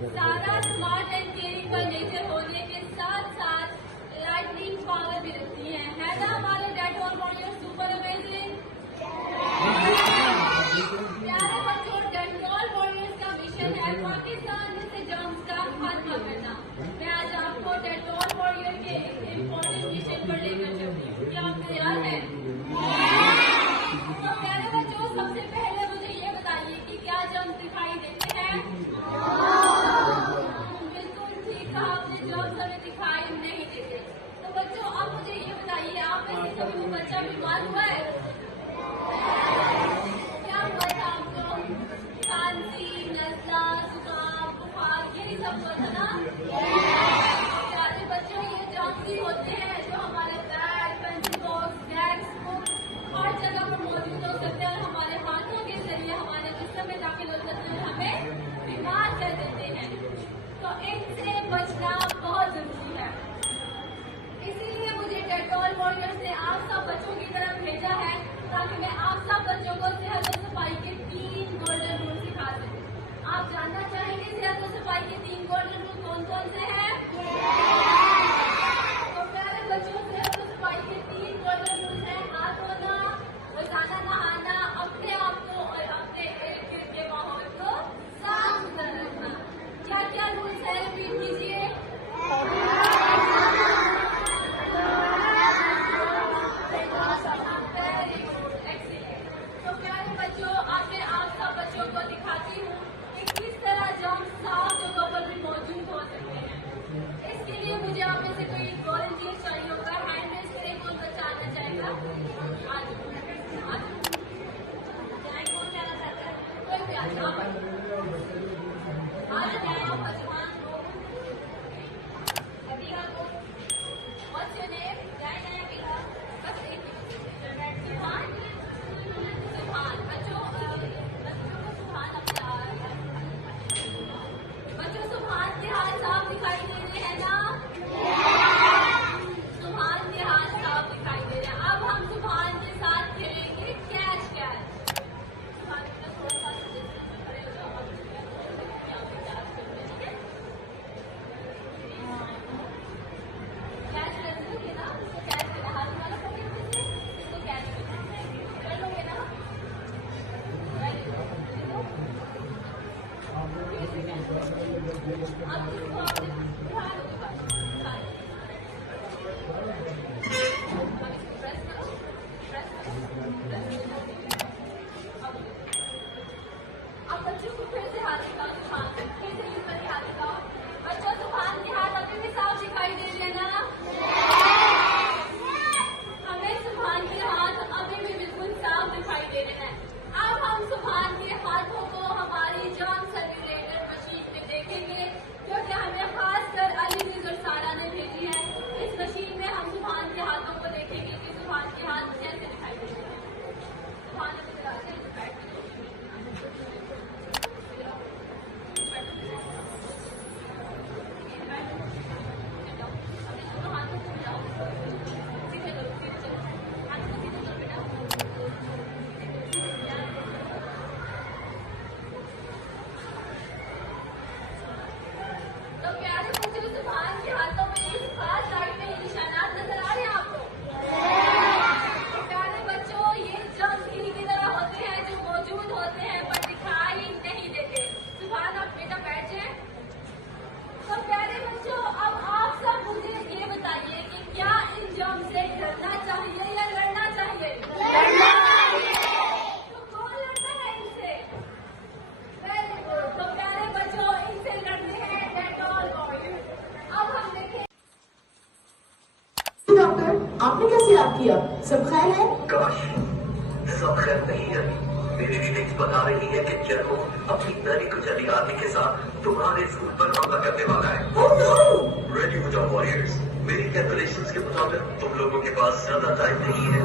सारा smart and caring का nature होने के साथ साथ लाइटनिंग पावर भी रखती है ना हमारे डेटॉल वॉरियर सुपर अमेजिंग। प्यारे बच्चों, डेटॉल वॉरियर्स का मिशन है पाकिस्तान जैसे जर्म्स का खात्मा करना। मैं आज आपको डेटॉल वॉरियर के इम्पोर्टेंट मिशन पर लेकर चलती हूँ। क्या आप तैयार हैं? तो प्यारे बच्चों, सबसे पहले मुझे ये बताइए कि क्या जर्म्स दिखाई देते हैं? बिल्कुल ठीक कहा आपने, जर्म्स हमें दिखाई नहीं देते। तो बच्चों, अब मुझे ये बताइए, आप में से कभी वो बच्चा बीमार हुआ है? क्या हुआ था आपको? खांसी, नज़ला, जुकाम, बुखार, यही सब हुआ था ना? प्यारे बच्चों, ये जर्म्स ही होते हैं जो हमारे bag, pencil box, desk, book हर जगह पर मौजूद हो सकते हैं और हमारे हाथों के जरिए हमारे जिस्म में दाखिल हो सकते हैं और हमें बीमार कर देते हैं। तो इनसे बचना बहुत जरूरी है। इसीलिए मुझे डेटॉल वॉरियर्स ने आप सब बच्चों की तरफ भेजा है ताकि मैं आप सब बच्चों को सेहत और सफाई के 3 गोल्डन रूल सिखा सकूं। आप जानना चाहेंगे सेहत और सफाई के 3 गोल्डन रूल कौन कौन से हैं? तो प्यारे बच्चों, सेहत और सफाई के 3 गोल्डन रूल हैं हाथ धोना, रोजाना नहाना, अपने आप को और अपने इर्द गिर्द के माहौल को साफ सुथरा रखना। क्या क्या रूल्स है, रिपीट कीजिए। तो प्यारे बच्चों, अब मैं आप सब बच्चों को दिखाती हूँ कि किस तरह जर्म्स साफ जगहों पर भी मौजूद हो सकते हैं। इसके लिए मुझे आप में से कोई वॉलंटियर चाहिए होगा। हैंड रेज करें, कौन बच्चा आना चाहेगा? आज कौन जाना चाहता है? कोई भी आज What's your name? सुभान। बच्चों को सुभान बच्चों, सुभान के हाथ साफ दिखाई दे रहे हैं ना? सुभान के हाथ साफ दिखाई दे रहे हैं। अब हम सुभान के साथ खेलेंगे कैच कैच। सुभान का थोड़ा सा खड़े हो जाओ। कैच कर लोगे ना? कैच करना, हाथ वाला पकड़ के इसको कैच कर लोगे ना? अब बच्चों को फिर से हाथ दिखाओ, सुभान फिर से यूं करके हाथ दिखाओ। बच्चों, सुभान के हाथ अभी भी साफ दिखाई दे रहे हैं ना? हमें सुभान के हाथ अभी भी बिल्कुल साफ दिखाई दे रहे हैं। अब हम सुभान के हाथों को हमारी जर्म सर्कुलेटर मशीन में देखेंगे, क्योंकि हमें खासकर अली और सारा ने भेजी है। इस मशीन में हम सुभान के हाथों को देखेंगे कि सुभान के हाथ कैसे दिखाई दे रहे हैं। सुभान अभी दिखाते हैं। तो प्यारे बच्चों, सुभान के हाथों में इस खास साइड में ये निशानात नजर आ रहे हैं आपको? तो प्यारे बच्चों, ये जर्म्स इन्हीं की तरह होते हैं जो मौजूद होते हैं पर दिखाई नहीं देते। सुभान, आप बेटा बैठ जाए। तो प्यारे बच्चों, अब आप सब मुझे ये बताइए कि क्या इन जर्म्स से डरना चाहिए या लड़ना चाहिए? तो कौन लड़ता है इनसे? Very good. तो प्यारे बच्चों, इनसे लड़ते हैं डेटॉल वॉरियर्स। अब हम देखें। डॉक्टर, आपने कैसे याद किया? सब खैर है? काश सब खैर नहीं है। मेरी रीडिंग्स बता रही है कि जर्मो अपनी नई कुछ आदमी के साथ तुम्हारे स्कूल पर हमला करने वाला है। Oh no! रेडी हो जाओ वॉरियर्स। मेरी कैलकुलेशंस के मुताबिक तुम लोगों के पास ज्यादा टाइम नहीं है।